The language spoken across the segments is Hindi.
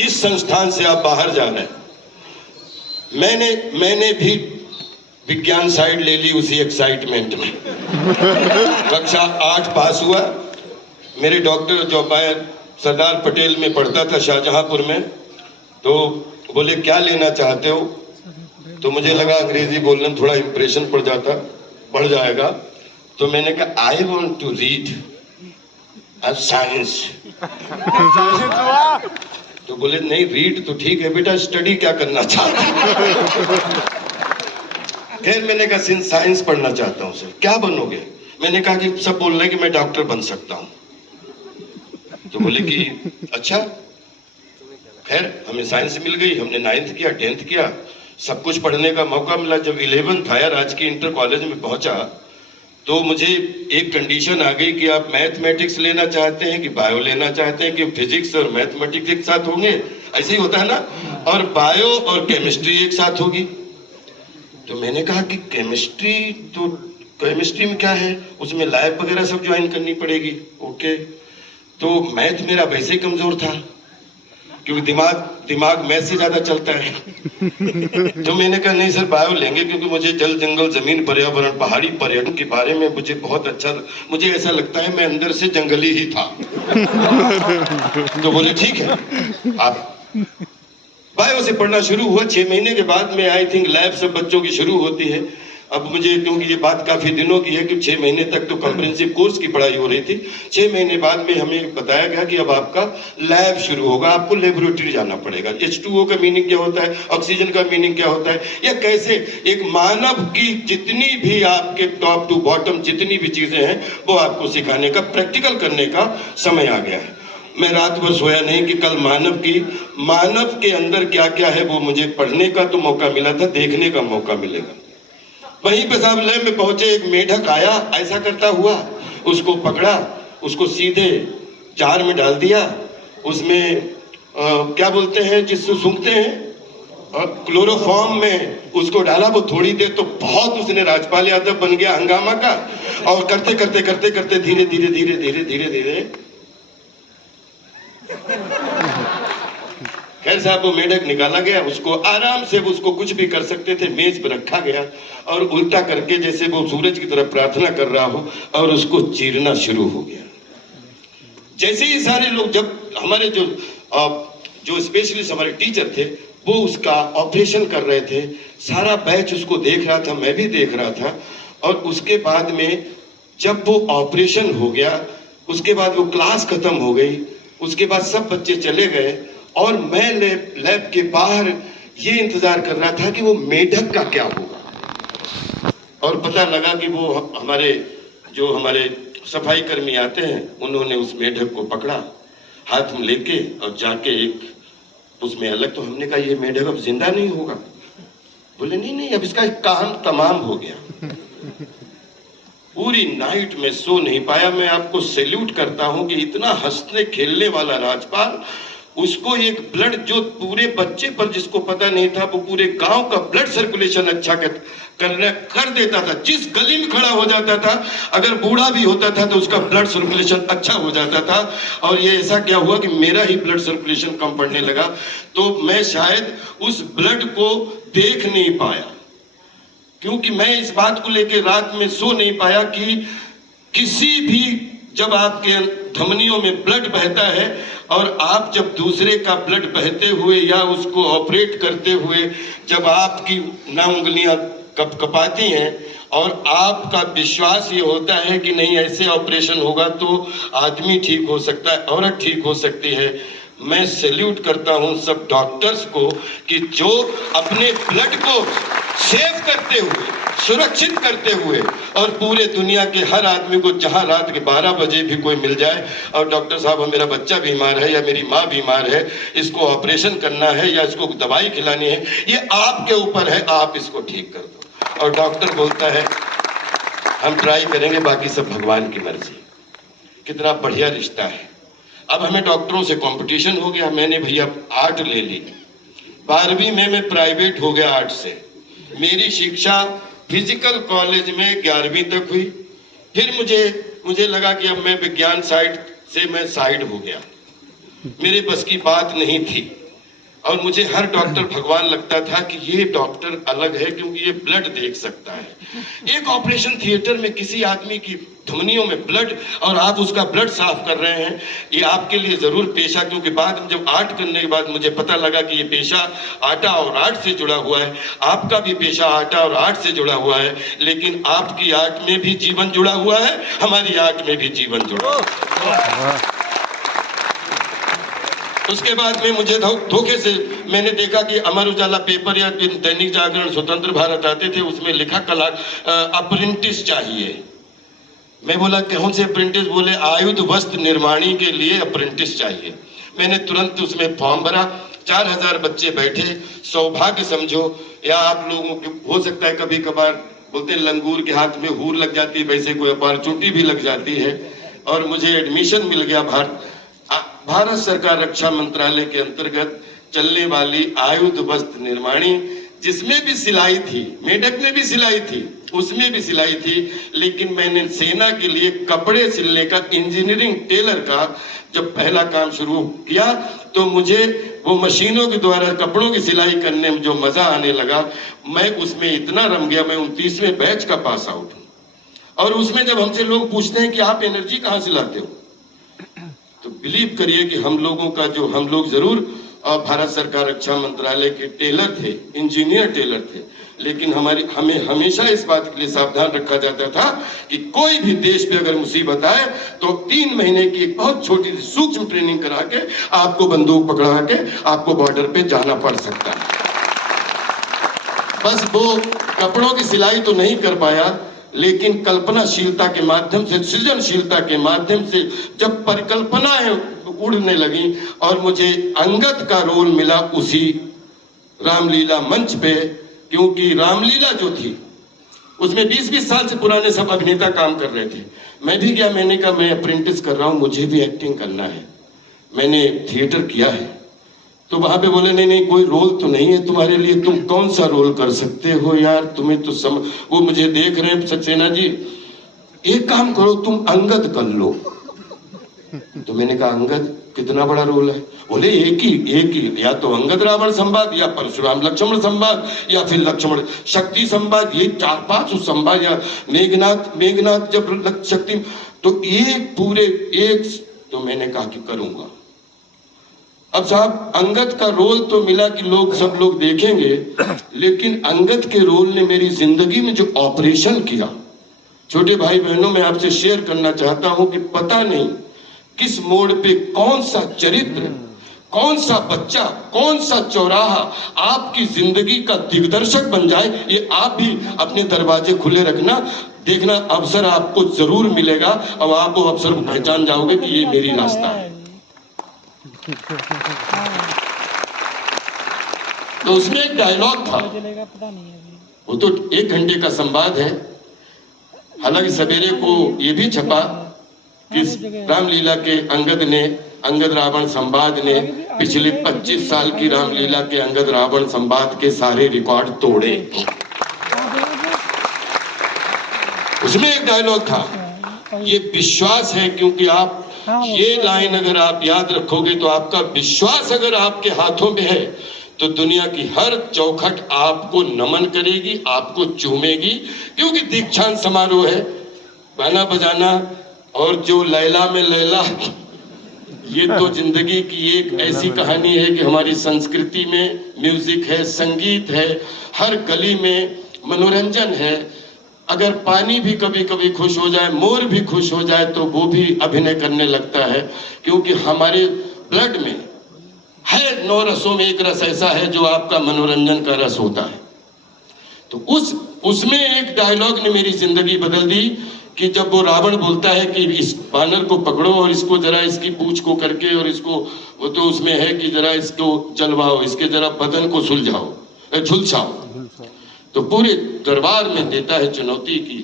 इस संस्थान से आप बाहर जा रहे हैं। मैंने भी विज्ञान साइड ले ली उसी एक्साइटमेंट में। कक्षा 8 पास हुआ। मेरे डॉक्टर जो सरदार पटेल में पढ़ता था शाहजहांपुर में, तो बोले क्या लेना चाहते हो, तो मुझे लगा अंग्रेजी बोलने में थोड़ा इंप्रेशन बढ़ जाएगा, तो मैंने कहा I want to read science. तो बोले नहीं रीड तो ठीक है बेटा, स्टडी क्या करना चाहते हो? खैर मैंने कहा साइंस पढ़ना चाहता हूँ सर। क्या बनोगे? मैंने कहा कि सब बोल रहे हैं कि मैं डॉक्टर बन सकता हूँ। तो बोले कि अच्छा। खैर हमें साइंस मिल गई, हमने 9th किया 10th किया, सब कुछ पढ़ने का मौका मिला। जब 11th आया राजकीय इंटर कॉलेज में पहुंचा, तो मुझे एक कंडीशन आ गई कि आप मैथमेटिक्स लेना चाहते हैं कि बायो लेना चाहते हैं, कि फिजिक्स और मैथमेटिक्स एक साथ होंगे, ऐसे ही होता है ना, और बायो और केमिस्ट्री एक साथ होगी। तो मैंने कहा कि केमिस्ट्री में क्या है, उसमें लैब वगैरह सब ज्वाइन करनी पड़ेगी। ओके। तो मैथ मेरा वैसे ही कमजोर था, क्योंकि दिमाग मैथ से ज्यादा चलता है। तो मैंने कहा नहीं सर बायो लेंगे, क्योंकि मुझे जल जंगल जमीन पर्यावरण पहाड़ी पर्यटन के बारे में मुझे बहुत अच्छा, मुझे ऐसा लगता है मैं अंदर से जंगली ही था। तो बोले ठीक है आप बायो से पढ़ना शुरू हुआ। 6 महीने के बाद में आई थिंक लैब सब बच्चों की शुरू होती है। अब मुझे, क्योंकि ये बात काफी दिनों की है कि 6 महीने तक तो कॉम्प्रिहेंसिव कोर्स की पढ़ाई हो रही थी, 6 महीने बाद में हमें बताया गया कि अब आपका लैब शुरू होगा, आपको लेबोरेटरी जाना पड़ेगा। H2O का मीनिंग क्या होता है, ऑक्सीजन का मीनिंग क्या होता है, या कैसे एक मानव की जितनी भी आपके टॉप टू बॉटम जितनी भी चीजें हैं वो आपको सिखाने का, प्रैक्टिकल करने का समय आ गया है। मैं रात भर सोया नहीं कि कल मानव के अंदर क्या क्या है वो मुझे पढ़ने का तो मौका मिला था, देखने का मौका मिलेगा। वहीं पे साहब लैब में पहुंचे, एक मेढक आया ऐसा करता हुआ, उसको पकड़ा, उसको सीधे जार में डाल दिया, उसमें क्या बोलते हैं जिससे सूंघते हैं, क्लोरोफॉर्म में उसको डाला। वो थोड़ी देर तो बहुत उसने राजपाल यादव बन गया हंगामा का, और करते करते करते करते धीरे धीरे धीरे धीरे धीरे धीरे खैर साहब वो मेढक निकाला गया, उसको आराम से, उसको कुछ भी कर सकते थे, मेज पर रखा गया और उल्टा करके जैसे वो सूरज की तरफ प्रार्थना कर रहा हो, और उसको चीरना शुरू हो गया। जैसे ही सारे लोग, जब हमारे जो स्पेशलिस्ट हमारे टीचर थे वो उसका ऑपरेशन कर रहे थे, सारा बैच उसको देख रहा था, मैं भी देख रहा था। और उसके बाद में जब वो ऑपरेशन हो गया, उसके बाद वो क्लास खत्म हो गई, उसके बाद सब बच्चे चले गए, और मैं लैब के बाहर ये इंतजार कर रहा था कि वो मेढक का क्या होगा। और पता लगा कि वो हमारे सफाई कर्मी आते हैं, उन्होंने उस मेढक को पकड़ा हाथ में लेके और जाके एक उसमें अलग। तो हमने कहा ये मेढक अब जिंदा नहीं होगा। बोले नहीं अब इसका काम तमाम हो गया। पूरी नाइट में सो नहीं पाया। मैं आपको सैल्यूट करता हूं कि इतना हंसने खेलने वाला राजपाल, उसको एक ब्लड, जो पूरे बच्चे पर जिसको पता नहीं था, वो पूरे गांव का ब्लड सर्कुलेशन अच्छा कर देता था। जिस गली में खड़ा हो जाता था, अगर बूढ़ा भी होता था तो उसका ब्लड सर्कुलेशन अच्छा हो जाता था। और ये ऐसा क्या हुआ कि मेरा ही ब्लड सर्कुलेशन कम पड़ने लगा, तो मैं शायद उस ब्लड को देख नहीं पाया, क्योंकि मैं इस बात को लेकर रात में सो नहीं पाया कि किसी भी, जब आपके धमनियों में ब्लड बहता है और आप जब दूसरे का ब्लड बहते हुए या उसको ऑपरेट करते हुए जब आपकी ना उंगलियां कपाती हैं और आपका विश्वास ये होता है कि नहीं ऐसे ऑपरेशन होगा तो आदमी ठीक हो सकता है, औरत ठीक हो सकती है, मैं सैल्यूट करता हूं सब डॉक्टर्स को कि जो अपने ब्लड को सेव करते हुए, सुरक्षित करते हुए, और पूरे दुनिया के हर आदमी को जहां रात के 12 बजे भी कोई मिल जाए और डॉक्टर साहब मेरा बच्चा बीमार है या मेरी माँ बीमार है, इसको ऑपरेशन करना है या इसको दवाई खिलानी है, ये आपके ऊपर है, आप इसको ठीक कर दो। और डॉक्टर बोलता है हम ट्राई करेंगे, बाकी सब भगवान की मर्जी। कितना बढ़िया रिश्ता है। अब हमें डॉक्टरों से कंपटीशन हो गया। मैंने भैया आर्ट ले ली, 12वीं में मैं प्राइवेट हो गया आर्ट से। मेरी शिक्षा फिजिकल कॉलेज में 11वीं तक हुई। फिर मुझे लगा कि अब मैं विज्ञान साइड से मैं साइड हो गया, मेरे बस की बात नहीं थी। और मुझे हर डॉक्टर भगवान लगता था कि ये डॉक्टर अलग है क्योंकि ये ब्लड देख सकता है। एक ऑपरेशन थिएटर में किसी आदमी की धमनियों में ब्लड, और आप उसका ब्लड साफ कर रहे हैं, ये आपके लिए जरूर पेशा, क्योंकि बाद में जब आर्ट करने के बाद मुझे पता लगा कि ये पेशा आटा और आर्ट से जुड़ा हुआ है। आपका भी पेशा आटा और आर्ट से जुड़ा हुआ है, लेकिन आपकी आर्ट में भी जीवन जुड़ा हुआ है, हमारी आर्ट में भी जीवन जुड़ा हुआ है। उसके बाद में मुझे धोखे से मैंने देखा कि अमर उजाला पेपर या दैनिक जागरण, स्वतंत्र भारत आते थे, उसमें लिखा कला अप्रेंटिस चाहिए। मैं बोला कौन से अप्रेंटिस? बोले आयुध वस्त्र निर्माणी के लिए अप्रेंटिस चाहिए। मैंने तुरंत उसमें फॉर्म भरा। 4000 बच्चे बैठे। सौभाग्य समझो, या आप लोगों को हो सकता है कभी कभार बोलते हैं लंगूर के हाथ में हूर लग जाती है, वैसे कोई अपॉर्चुनिटी भी लग जाती है, और मुझे एडमिशन मिल गया भारत सरकार रक्षा मंत्रालय के अंतर्गत चलने वाली आयुध वस्त्र निर्माणी, जिसमें भी सिलाई थी, मेढक में भी सिलाई थी, उसमें भी सिलाई थी, लेकिन मैंने सेना के लिए कपड़े सिलने का, इंजीनियरिंग टेलर का जब पहला काम शुरू किया, तो मुझे वो मशीनों के द्वारा कपड़ों की सिलाई करने में जो मजा आने लगा, मैं उसमें इतना रम गया। मैं 29वें बैच का पास आउट हूँ, और उसमें जब हमसे लोग पूछते हैं कि आप एनर्जी कहाँ से लाते हो, तो बिलीव करिए कि हम लोग जरूर भारत सरकार रक्षा मंत्रालय के टेलर थे, इंजीनियर टेलर थे, लेकिन हमें हमेशा इस बात के लिए सावधान रखा जाता था कि कोई भी देश पे अगर मुसीबत आए तो 3 महीने की एक बहुत छोटी सी सूक्ष्म ट्रेनिंग करा के आपको बंदूक पकड़ा के आपको बॉर्डर पे जाना पड़ सकता है। बस वो कपड़ों की सिलाई तो नहीं कर पाया, लेकिन कल्पनाशीलता के माध्यम से, सृजनशीलता के माध्यम से जब परिकल्पनाएं उड़ने लगी और मुझे अंगद का रोल मिला उसी रामलीला मंच पे, क्योंकि रामलीला जो थी उसमें 20-20 साल से पुराने सब अभिनेता काम कर रहे थे। मैं भी गया, मैंने कहा मैं अप्रेंटिस कर रहा हूं, मुझे भी एक्टिंग करना है, मैंने थिएटर किया है। तो वहां पे बोले नहीं कोई रोल तो नहीं है तुम्हारे लिए, तुम कौन सा रोल कर सकते हो यार, तुम्हें तो वो मुझे देख रहे हैं सक्सेना जी, एक काम करो तुम अंगद कर लो। तो मैंने कहा अंगद कितना बड़ा रोल है? बोले एक ही, या तो अंगद रावण संवाद, या परशुराम लक्ष्मण संवाद, या फिर लक्ष्मण शक्ति संवाद, ये 4-5 संवाद, या मेघनाथ जब शक्ति, तो एक पूरे एक। तो मैंने कहा कि करूंगा। अब साहब अंगद का रोल तो मिला कि सब लोग देखेंगे, लेकिन अंगद के रोल ने मेरी जिंदगी में जो ऑपरेशन किया, छोटे भाई बहनों, मैं आपसे शेयर करना चाहता हूं कि पता नहीं किस मोड़ पे कौन सा चरित्र, कौन सा बच्चा, कौन सा चौराहा आपकी जिंदगी का दिग्दर्शक बन जाए। ये आप भी अपने दरवाजे खुले रखना, देखना अवसर आपको जरूर मिलेगा, और आप वो अवसर को पहचान जाओगे कि ये मेरी रास्ता है। तो उसमें एक डायलॉग था, वो तो 1 घंटे का संवाद है, हालांकि सवेरे को ये भी छपा कि रामलीला के अंगद रावण संवाद ने पिछले 25 साल की रामलीला के अंगद रावण संवाद के सारे रिकॉर्ड तोड़े। उसमें एक डायलॉग था, ये विश्वास है, क्योंकि आप ये लाइन अगर आप याद रखोगे तो आपका विश्वास अगर आपके हाथों में है तो दुनिया की हर चौखट आपको नमन करेगी, आपको चूमेगी, क्योंकि दीक्षांत समारोह है, गाना बजाना और जो लैला में लैला, ये तो जिंदगी की एक ऐसी कहानी है कि हमारी संस्कृति में म्यूजिक है, संगीत है, हर गली में मनोरंजन है। अगर पानी भी कभी कभी खुश हो जाए, मोर भी खुश हो जाए, तो वो भी अभिनय करने लगता है, क्योंकि हमारे ब्लड में है 9 रसों में एक रस ऐसा है जो आपका मनोरंजन का रस होता है। तो उसमें एक डायलॉग ने मेरी जिंदगी बदल दी कि जब वो रावण बोलता है कि इस बानर को पकड़ो और इसको जरा इसकी पूंछ को करके, और इसको, वो तो उसमें है कि जरा इसको जलवाओ, इसके जरा बदन को सुलझाओ, झुलसाओ, तो पूरे दरबार में देता है चुनौती की,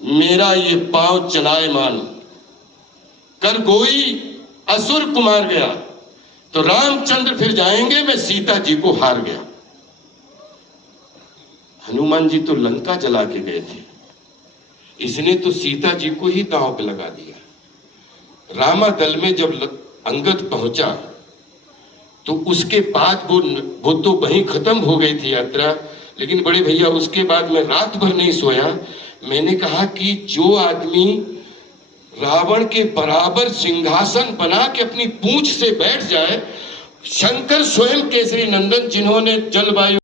मेरा ये पांव चलायमान कर गोई असुर कुमार गया, तो रामचंद्र फिर जाएंगे, मैं सीता जी को हार गया। हनुमान जी तो लंका जला के गए थे, इसने तो सीता जी को ही दांव पे लगा दिया। रामा दल में जब अंगद पहुंचा तो उसके बाद वो तो वहीं खत्म हो गई थी यात्रा। लेकिन बड़े भैया उसके बाद मैं रात भर नहीं सोया। मैंने कहा कि जो आदमी रावण के बराबर सिंहासन बना के अपनी पूंछ से बैठ जाए, शंकर स्वयं केसरी नंदन जिन्होंने जलवायु